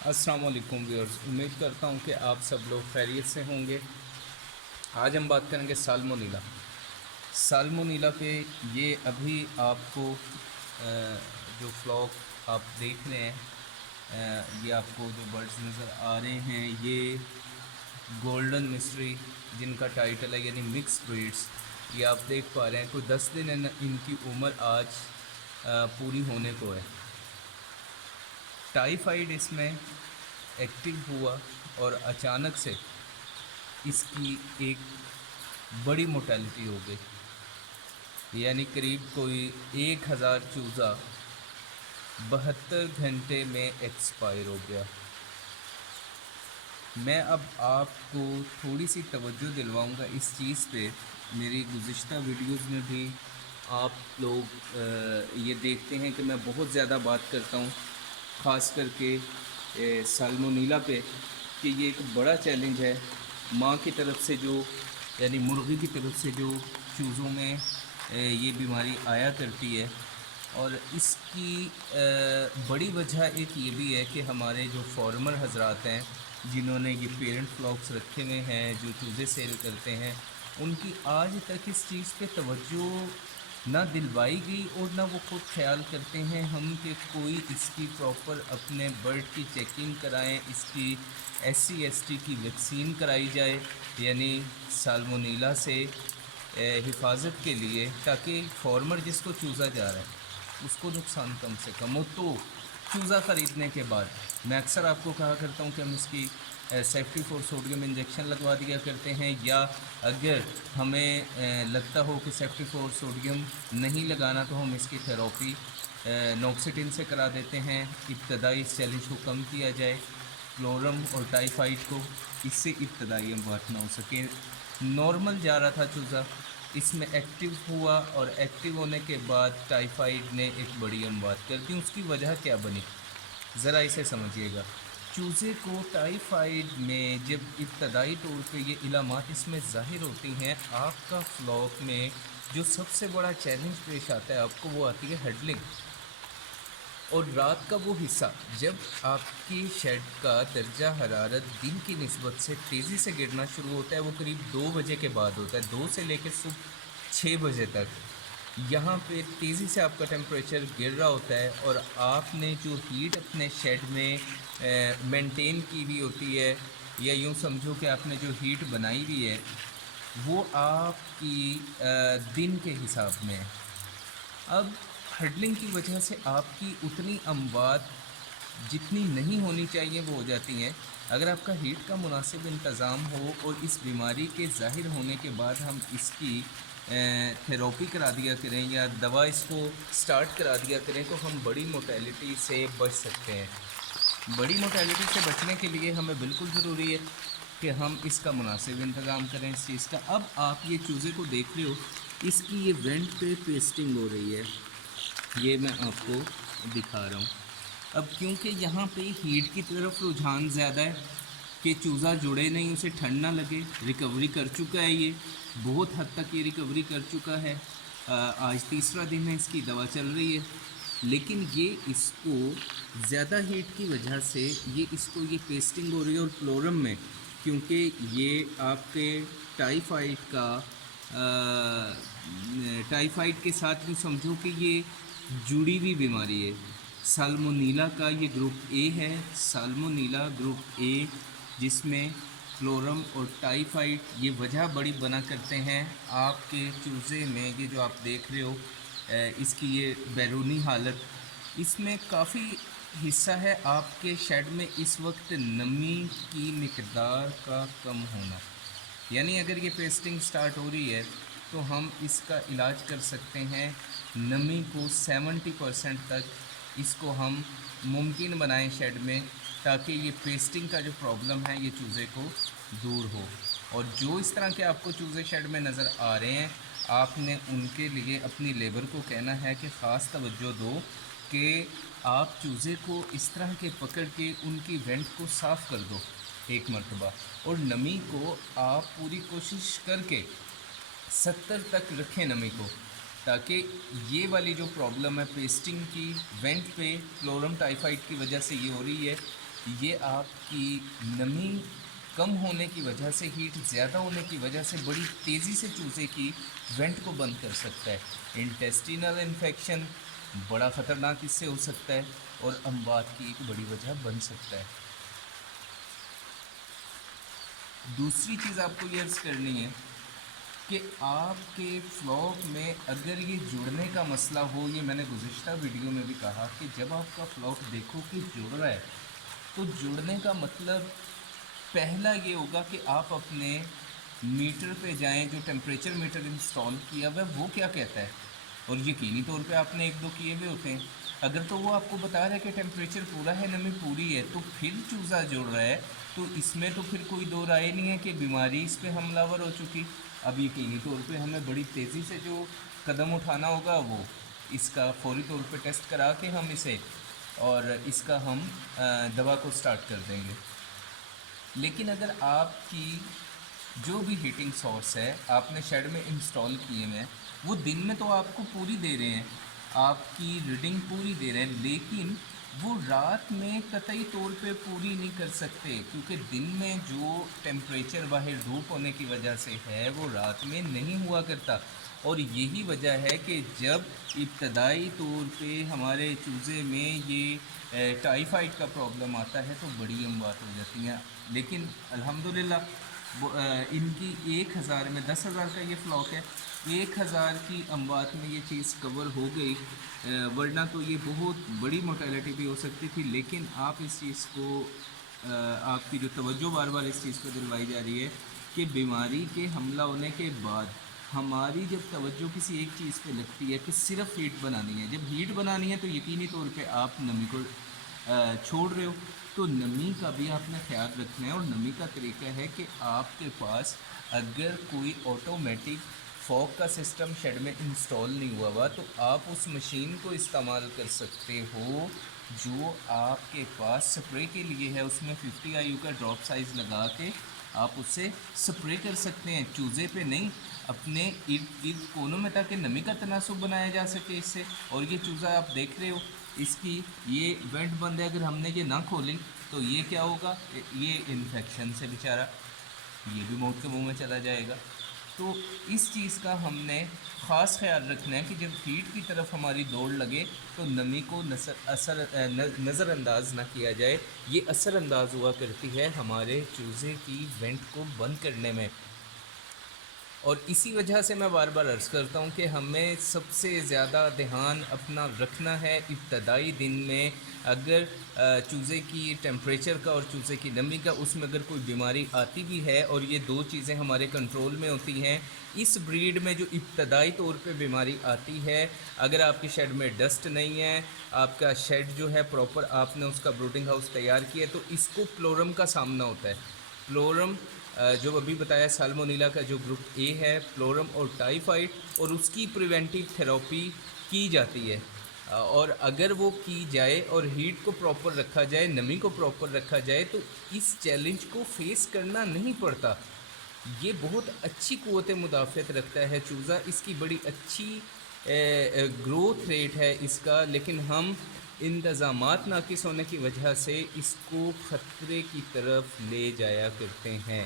अस्सलाम वालेकुम व्यूअर्स, उम्मीद करता हूँ कि आप सब लोग खैरियत से होंगे। आज हम बात करेंगे साल्मोनीला। साल्मोनीला पे ये अभी आपको जो फ्लॉक आप देख रहे हैं, ये आपको जो बर्ड्स नज़र आ रहे हैं, ये गोल्डन मिस्ट्री जिनका टाइटल है, यानी मिक्स ब्रीड्स। ये आप देख पा रहे हैं, कोई 10 दिन इनकी उम्र आज पूरी होने को है। टाइफाइड इसमें एक्टिव हुआ और अचानक से इसकी एक बड़ी मोर्टेलिटी हो गई, यानी करीब कोई 1000 चूज़ा 72 घंटे में एक्सपायर हो गया। मैं अब आपको थोड़ी सी तवज्जो दिलवाऊंगा इस चीज़ पे। मेरी गुज़िश्ता वीडियोज़ में भी आप लोग ये देखते हैं कि मैं बहुत ज़्यादा बात करता हूँ, ख़ास करके साल्मोनीला पे, कि ये एक बड़ा चैलेंज है माँ की तरफ से, जो यानी मुर्गी की तरफ से जो चूज़ों में ये बीमारी आया करती है। और इसकी बड़ी वजह एक ये भी है कि हमारे जो फार्मर हजरात हैं, जिन्होंने ये पेरेंट फ्लॉक्स रखे हुए हैं, जो चूज़े सेल करते हैं, उनकी आज तक इस चीज़ पे तवज्जो ना दिलवाई गई और ना वो खुद ख्याल करते हैं हम कि कोई इसकी प्रॉपर अपने बर्ड की चेकिंग कराएं, इसकी SC/ST की वैक्सीन कराई जाए, यानी साल्मोनीला से हिफाजत के लिए, ताकि फार्मर जिसको चूज़ा जा रहा है उसको नुकसान कम से कम हो। तो चूज़ा ख़रीदने के बाद मैं अक्सर आपको कहा करता हूँ कि हम इसकी सेफ्टी फॉर सोडियम इंजेक्शन लगवा दिया करते हैं, या अगर हमें लगता हो कि सेफ्टी फॉर सोडियम नहीं लगाना तो हम इसकी थेरेपी नॉक्सिटिन से करा देते हैं। इब्तदाई इस चैलेंज को कम किया जाए, क्लोरम और टाइफाइड को, इससे इब्तदाई अमवात ना हो सके। नॉर्मल जा रहा था चूज़ा, इसमें एक्टिव हुआ और एक्टिव होने के बाद टाइफाइड ने एक बड़ी अमवात कर दी। उसकी वजह क्या बनी, ज़रा इसे समझिएगा। चूज़े को टाइफाइड में जब इब्तदाई तौर पे ये इलामात इसमें ज़ाहिर होती हैं, आपका फ्लॉक में जो सबसे बड़ा चैलेंज पेश आता है आपको, वो आती है हेडलिंग। और रात का वो हिस्सा जब आपकी शेड का दर्जा हरारत दिन की निस्बत से तेज़ी से गिरना शुरू होता है, वो करीब 2 बजे के बाद होता है, 2 से लेकर सुबह 6 बजे तक। यहाँ पे तेज़ी से आपका टेम्परेचर गिर रहा होता है और आपने जो हीट अपने शेड में मेंटेन की हुई होती है, या यूँ समझो कि आपने जो हीट बनाई हुई है, वो आपकी दिन के हिसाब में है। अब हडलिंग की वजह से आपकी उतनी अमवात जितनी नहीं होनी चाहिए वो हो जाती हैं। अगर आपका हीट का मुनासिब इंतज़ाम हो और इस बीमारी के ज़ाहिर होने के बाद हम इसकी थेरेपी करा दिया करें या दवा इसको स्टार्ट करा दिया करें, तो हम बड़ी मोर्टेलिटी से बच सकते हैं। बड़ी मोर्टेलिटी से बचने के लिए हमें बिल्कुल ज़रूरी है कि हम इसका मुनासिब इंतज़ाम करें इस चीज़ का। अब आप ये चूज़े को देख रहे हो, इसकी ये वेंट पे पेस्टिंग हो रही है, ये मैं आपको दिखा रहा हूँ। अब क्योंकि यहाँ पे हीट की तरफ रुझान ज़्यादा है कि चूज़ा जुड़े नहीं, उसे ठंड ना लगे, रिकवरी कर चुका है, ये बहुत हद तक ये रिकवरी कर चुका है। आज तीसरा दिन है, इसकी दवा चल रही है, लेकिन ये इसको ज़्यादा हीट की वजह से इसको ये पेस्टिंग हो रही है। और क्लोरम में, क्योंकि ये आपके टाइफाइड का टाइफाइड के साथ भी समझो कि ये जुड़ी हुई बीमारी है। साल्मोनीला का ये ग्रुप ए है, साल्मोनीला ग्रुप ए, जिसमें क्लोरम और टाइफाइड ये वजह बड़ी बना करते हैं आपके चूज़े में। ये जो आप देख रहे हो इसकी ये बैरूनी हालत, इसमें काफ़ी हिस्सा है आपके शेड में इस वक्त नमी की मिकदार का कम होना। यानी अगर ये पेस्टिंग स्टार्ट हो रही है तो हम इसका इलाज कर सकते हैं, नमी को 70% तक इसको हम मुमकिन बनाएं शेड में, ताकि ये पेस्टिंग का जो प्रॉब्लम है ये चूज़े को दूर हो। और जो इस तरह के आपको चूज़े शेड में नज़र आ रहे हैं, आपने उनके लिए अपनी लेबर को कहना है कि ख़ास तवज्जो दो कि आप चूज़े को इस तरह के पकड़ के उनकी वेंट को साफ़ कर दो एक मरतबा, और नमी को आप पूरी कोशिश करके 70 तक रखें नमी को, ताकि ये वाली जो प्रॉब्लम है पेस्टिंग की, वेंट पे क्लोरम टाइफाइड की वजह से ये हो रही है, یہ آپ کی نمی کم ہونے کی وجہ سے، ہیٹ زیادہ ہونے کی وجہ سے بڑی تیزی سے چوزے کی وینٹ کو بند کر سکتا ہے۔ انٹیسٹینل انفیکشن بڑا خطرناک اس سے ہو سکتا ہے اور اموات کی ایک بڑی وجہ بن سکتا ہے۔ دوسری چیز آپ کو یہ عرض کرنی ہے کہ آپ کے فلاک میں اگر یہ جڑنے کا مسئلہ ہو، یہ میں نے گزشتہ ویڈیو میں بھی کہا کہ جب آپ کا فلاک دیکھو کہ جڑ رہا ہے تو جڑنے کا مطلب پہلا یہ ہوگا کہ آپ اپنے میٹر پہ جائیں، جو ٹیمپریچر میٹر انسٹال کیا ہوا ہے وہ کیا کہتا ہے، اور یقینی طور پہ آپ نے ایک دو کیے ہوئے ہوتے ہیں۔ اگر تو وہ آپ کو بتا رہا ہے کہ ٹیمپریچر پورا ہے، نمی پوری ہے، تو پھر چوزا جڑ رہا ہے، تو اس میں تو پھر کوئی دو رائے نہیں ہے کہ بیماری اس پہ حملہ ور ہو چکی۔ اب یقینی طور پہ ہمیں بڑی تیزی سے جو قدم اٹھانا ہوگا وہ اس کا فوری طور پہ ٹیسٹ کرا کے ہم اسے اور اس کا ہم دوا کو سٹارٹ کر دیں گے۔ لیکن اگر آپ کی جو بھی ہیٹنگ سورس ہے آپ نے شیڈ میں انسٹال کیے ہیں، وہ دن میں تو آپ کو پوری دے رہے ہیں، آپ کی ریڈنگ پوری دے رہے ہیں، لیکن وہ رات میں قطعی طور پہ پوری نہیں کر سکتے، کیونکہ دن میں جو ٹیمپریچر باہر دھوپ ہونے کی وجہ سے ہے وہ رات میں نہیں ہوا کرتا۔ اور یہی وجہ ہے کہ جب ابتدائی طور پہ ہمارے چوزے میں یہ ٹائیفائڈ کا پرابلم آتا ہے تو بڑی اموات ہو جاتی ہیں۔ لیکن الحمدللہ ان کی 1000 میں 10,000 کا یہ فلاک ہے، 1000 کی اموات میں یہ چیز کور ہو گئی، ورنہ تو یہ بہت بڑی موٹیلٹی بھی ہو سکتی تھی۔ لیکن آپ اس چیز کو آپ کی جو توجہ بار بار اس چیز پہ دلوائی جا رہی ہے کہ بیماری کے حملہ ہونے کے بعد ہماری جب توجہ کسی ایک چیز پہ لگتی ہے کہ صرف ہیٹ بنانی ہے، جب ہیٹ بنانی ہے تو یقینی طور پہ آپ نمی کو چھوڑ رہے ہو، تو نمی کا بھی آپ نے خیال رکھنا ہے۔ اور نمی کا طریقہ ہے کہ آپ کے پاس اگر کوئی آٹومیٹک فوگ کا سسٹم شیڈ میں انسٹال نہیں ہوا ہوا تو آپ اس مشین کو استعمال کر سکتے ہو جو آپ کے پاس سپرے کے لیے ہے، اس میں 50 IU کا ڈراپ سائز لگا کے آپ اسے سپرے کر سکتے ہیں، چوزے پہ نہیں، اپنے ارد گرد کونوں میں، تاکہ نمی کا تناسب بنایا جا سکے اس سے۔ اور یہ چوزا آپ دیکھ رہے ہو اس کی یہ وینٹ بند ہے، اگر ہم نے یہ نہ کھولی تو یہ کیا ہوگا، یہ انفیکشن سے بیچارہ یہ بھی موت کے منہ میں چلا جائے گا۔ تو اس چیز کا ہم نے خاص خیال رکھنا ہے کہ جب ہیٹ کی طرف ہماری دوڑ لگے تو نمی کو نظر انداز نہ کیا جائے، یہ اثر انداز ہوا کرتی ہے ہمارے چوزے کی وینٹ کو بند کرنے میں۔ اور اسی وجہ سے میں بار بار عرض کرتا ہوں کہ ہمیں سب سے زیادہ دھیان اپنا رکھنا ہے ابتدائی دن میں، اگر چوزے کی ٹیمپریچر کا اور چوزے کی نمی کا اس میں اگر کوئی بیماری آتی بھی ہے اور یہ دو چیزیں ہمارے کنٹرول میں ہوتی ہیں، اس بریڈ میں جو ابتدائی طور پہ بیماری آتی ہے، اگر آپ کی شیڈ میں ڈسٹ نہیں ہے، آپ کا شیڈ جو ہے پراپر آپ نے اس کا بروڈنگ ہاؤس تیار کیا ہے، تو اس کو پلورم کا سامنا ہوتا ہے۔ پلورم جو ابھی بتایا سالمونیلا کا جو گروپ اے ہے، پلورم اور ٹائیفائڈ، اور اس کی پریونٹیو تھراپی کی جاتی ہے۔ اور اگر وہ کی جائے اور ہیٹ کو پراپر رکھا جائے، نمی کو پراپر رکھا جائے، تو اس چیلنج کو فیس کرنا نہیں پڑتا۔ یہ بہت اچھی قوت مدافعت رکھتا ہے چوزا، اس کی بڑی اچھی گروتھ ریٹ ہے اس کا، لیکن ہم انتظامات ناقص ہونے کی وجہ سے اس کو خطرے کی طرف لے جایا کرتے ہیں۔